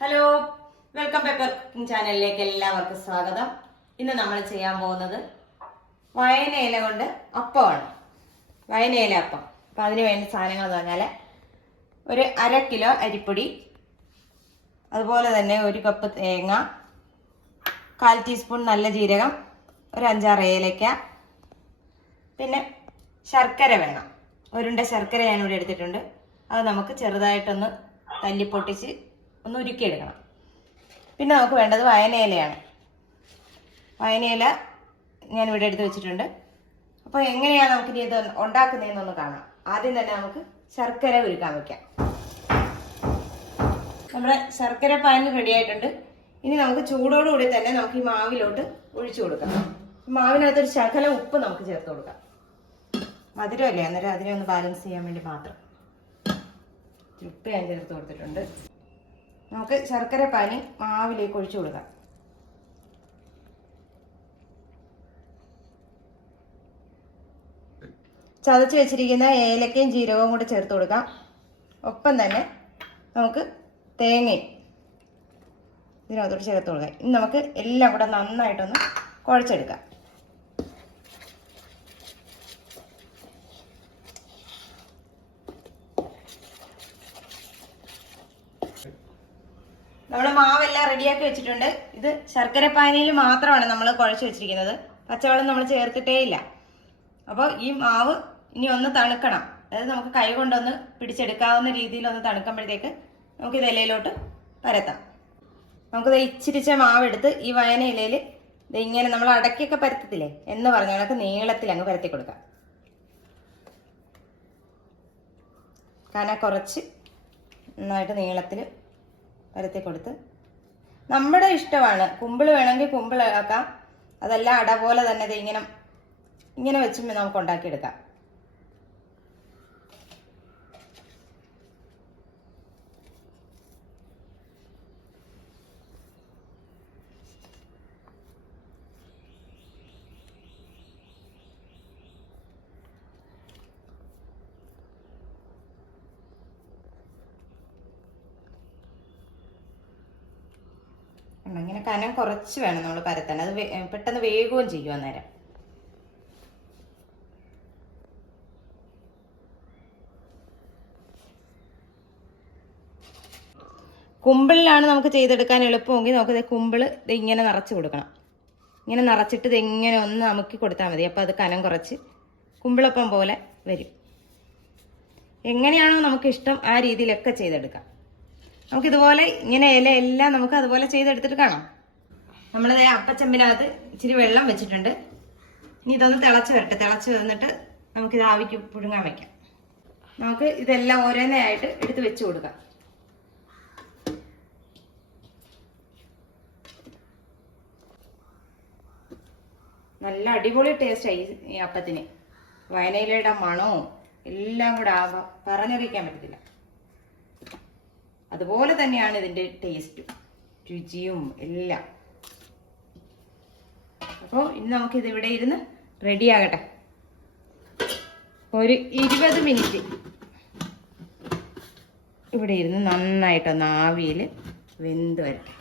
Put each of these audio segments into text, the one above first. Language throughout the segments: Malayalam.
ഹലോ വെൽക്കം പേപ്പർ കുക്കിംഗ് ചാനലിലേക്ക് എല്ലാവർക്കും സ്വാഗതം. ഇന്ന് നമ്മൾ ചെയ്യാൻ പോകുന്നത് വയനയില കൊണ്ട് അപ്പമാണ്. വയനയില അപ്പം. അപ്പം അതിന് വേണ്ട സാധനങ്ങൾ എന്ന് പറഞ്ഞാൽ ഒരു അര കിലോ അരിപ്പൊടി അതുപോലെ തന്നെ ഒരു കപ്പ് തേങ്ങ കാൽ ടീസ്പൂൺ നല്ല ജീരകം ഒരു അഞ്ചാറ് ഏലക്ക പിന്നെ ശർക്കര വേണം. ഒരുണ്ട ശർക്കര ഞാനിവിടെ എടുത്തിട്ടുണ്ട്. അത് നമുക്ക് ചെറുതായിട്ടൊന്ന് തല്ലിപ്പൊട്ടിച്ച് ഒന്ന് ഉരുക്കിയെടുക്കണം പിന്നെ നമുക്ക് വേണ്ടത് വയനയിലയാണ്. വയനയില ഞാൻ ഇവിടെ എടുത്ത് വെച്ചിട്ടുണ്ട്. അപ്പോൾ എങ്ങനെയാണ് നമുക്ക് ഇനി ഇത് ഉണ്ടാക്കുന്നതെന്നൊന്ന് കാണാം. ആദ്യം തന്നെ നമുക്ക് ശർക്കര ഉരുക്കാൻ വെക്കാം. നമ്മുടെ ശർക്കര പാൻ റെഡി ആയിട്ടുണ്ട്. ഇനി നമുക്ക് ചൂടോടുകൂടി തന്നെ നമുക്ക് ഈ മാവിലോട്ട് ഒഴിച്ചു കൊടുക്കാം. മാവിനകത്ത് മാവിനകത്തൊരു ശകല ഉപ്പ് നമുക്ക് ചേർത്ത് കൊടുക്കാം. മധുരമല്ലേ? അന്നേരം അതിനെ ഒന്ന് ബാലൻസ് ചെയ്യാൻ വേണ്ടി മാത്രം. ഉപ്പ് ഞാൻ ചേർത്ത് കൊടുത്തിട്ടുണ്ട്. നമുക്ക് ശർക്കര പാനി മാവിലേക്ക് ഒഴിച്ചു കൊടുക്കാം. ചതച്ച് വെച്ചിരിക്കുന്ന ഏലക്കയും ജീരകവും കൂടെ ചേർത്ത് കൊടുക്കാം. ഒപ്പം തന്നെ നമുക്ക് തേങ്ങയും ഇതിനകത്തോട്ട് ചേർത്ത് കൊടുക്കാം. ഇനി നമുക്ക് എല്ലാം കൂടെ നന്നായിട്ടൊന്ന് കുഴച്ചെടുക്കാം. നമ്മൾ മാവെല്ലാം റെഡിയാക്കി വെച്ചിട്ടുണ്ട്. ഇത് ശർക്കര പാനിയിൽ മാത്രമാണ് നമ്മൾ കുഴച്ച് വെച്ചിരിക്കുന്നത്. പച്ചവെള്ളം നമ്മൾ ചേർത്തിട്ടേ ഇല്ല. അപ്പോൾ ഈ മാവ് ഇനി ഒന്ന് തണുക്കണം. അതായത് നമുക്ക് കൈ കൊണ്ടൊന്ന് പിടിച്ചെടുക്കാവുന്ന രീതിയിൽ ഒന്ന് തണുക്കുമ്പോഴത്തേക്ക് നമുക്ക് ഇത് ഇലയിലോട്ട് പരത്താം. നമുക്കിത് ഇച്ചിരിച്ച മാവെടുത്ത് ഈ വയന ഇലയിൽ ഇത് ഇങ്ങനെ നമ്മൾ അടക്കിയൊക്കെ പരത്തത്തില്ലേ? എന്ന് പറഞ്ഞ കണക്ക് നീളത്തിൽ അങ്ങ് പരത്തി കൊടുക്കാം. കന കുറച്ച് നന്നായിട്ട് നീളത്തിൽ പരത്തി കൊടുത്ത്. നമ്മുടെ ഇഷ്ടമാണ്. കുമ്പിൾ വേണമെങ്കിൽ കുമ്പിൾ ആക്കാം അതല്ല അട പോലെ തന്നെ ഇത് ഇങ്ങനെ ഇങ്ങനെ വെച്ചും നമുക്ക് ഉണ്ടാക്കിയെടുക്കാം. ഇങ്ങനെ കനം കുറച്ച് വേണം നമ്മൾ പരത്താൻ. അത് പെട്ടെന്ന് വേഗവും ചെയ്യും അന്നേരം. കുമ്പിളിലാണ് നമുക്ക് ചെയ്തെടുക്കാൻ എളുപ്പമെങ്കിൽ നമുക്ക് കുമ്പിൾ ഇത് ഇങ്ങനെ നിറച്ച് കൊടുക്കണം. ഇങ്ങനെ നിറച്ചിട്ട് ഇത് ഇങ്ങനെ ഒന്ന് അമുക്കി കൊടുത്താൽ മതി. അപ്പോൾ അത് കനം കുറച്ച് കുമ്പിളപ്പം പോലെ വരും. എങ്ങനെയാണോ നമുക്കിഷ്ടം ആ രീതിയിലൊക്കെ ചെയ്തെടുക്കാം. നമുക്കിതുപോലെ ഇങ്ങനെ ഇല എല്ലാം നമുക്ക് അതുപോലെ ചെയ്തെടുത്തിട്ട് കാണാം. നമ്മളത് അപ്പച്ചമ്പിനകത്ത് ഇച്ചിരി വെള്ളം വെച്ചിട്ടുണ്ട്. ഇനി ഇതൊന്ന് തിളച്ച് വരട്ടെ. തിളച്ച് വന്നിട്ട് നമുക്കിത് ആവിക്ക് പുഴുങ്ങാൻ വെക്കാം. നമുക്ക് ഇതെല്ലാം ഓരോന്നായിട്ട് എടുത്ത് വെച്ച് കൊടുക്കാം. നല്ല അടിപൊളി ടേസ്റ്റായി ഈ അപ്പത്തിന്. വയനയിലയുടെ മണവും എല്ലാം കൂടെ പറഞ്ഞറിയിക്കാൻ പറ്റത്തില്ല. അതുപോലെ തന്നെയാണ് ഇതിന്റെ ടേസ്റ്റും രുചിയും എല്ലാം. അപ്പോൾ ഇനി നമുക്കിത് ഇവിടെ ഇരുന്ന് റെഡിയാകട്ടെ ഒരു ഇരുപത് മിനിറ്റ് ഇവിടെ ഇരുന്ന് നന്നായിട്ടൊന്ന് ആവിയിൽ വെന്ത് വരട്ടെ.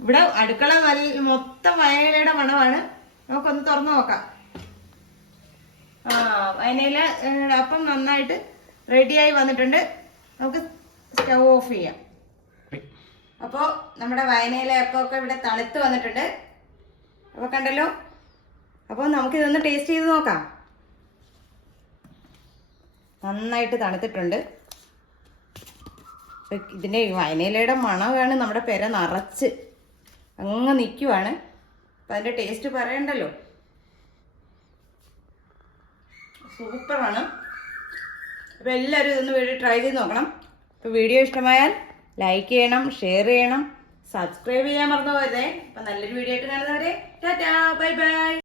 ഇവിടെ അടുക്കള നല്ല മൊത്തം വയലയുടെ മണമാണ്. നമുക്കൊന്ന് തുറന്നു നോക്കാം. ആ വയനയില അപ്പം നന്നായിട്ട് റെഡിയായി വന്നിട്ടുണ്ട്. നമുക്ക് സ്റ്റവ് ഓഫ് ചെയ്യാം. അപ്പോൾ നമ്മുടെ വയനയിലെ അപ്പമൊക്കെ ഇവിടെ തണുത്ത് വന്നിട്ടുണ്ട്. അപ്പോൾ കണ്ടല്ലോ? അപ്പോൾ നമുക്കിതൊന്ന് ടേസ്റ്റ് ചെയ്ത് നോക്കാം. നന്നായിട്ട് തണുത്തിട്ടുണ്ട്. ഇതിന്റെ വയനയിലയുടെ മണമാണ് നമ്മുടെ പെര നിറച്ച് അങ്ങ് നിൽക്കുവാണ് അപ്പം അതിന്റെ ടേസ്റ്റ് പറയണ്ടല്ലോ? സൂപ്പറാണ്. അപ്പോൾ എല്ലാവരും ഇതൊന്ന് വേണ്ടി ട്രൈ ചെയ്ത് നോക്കണം. അപ്പോൾ വീഡിയോ ഇഷ്ടമായാൽ ലൈക്ക് ചെയ്യണം ഷെയർ ചെയ്യണം സബ്സ്ക്രൈബ് ചെയ്യാൻ മറന്നു പോയതേ. അപ്പം നല്ലൊരു വീഡിയോ ആയിട്ട് കാണുന്നവരെ ടാറ്റാ ബൈ ബൈ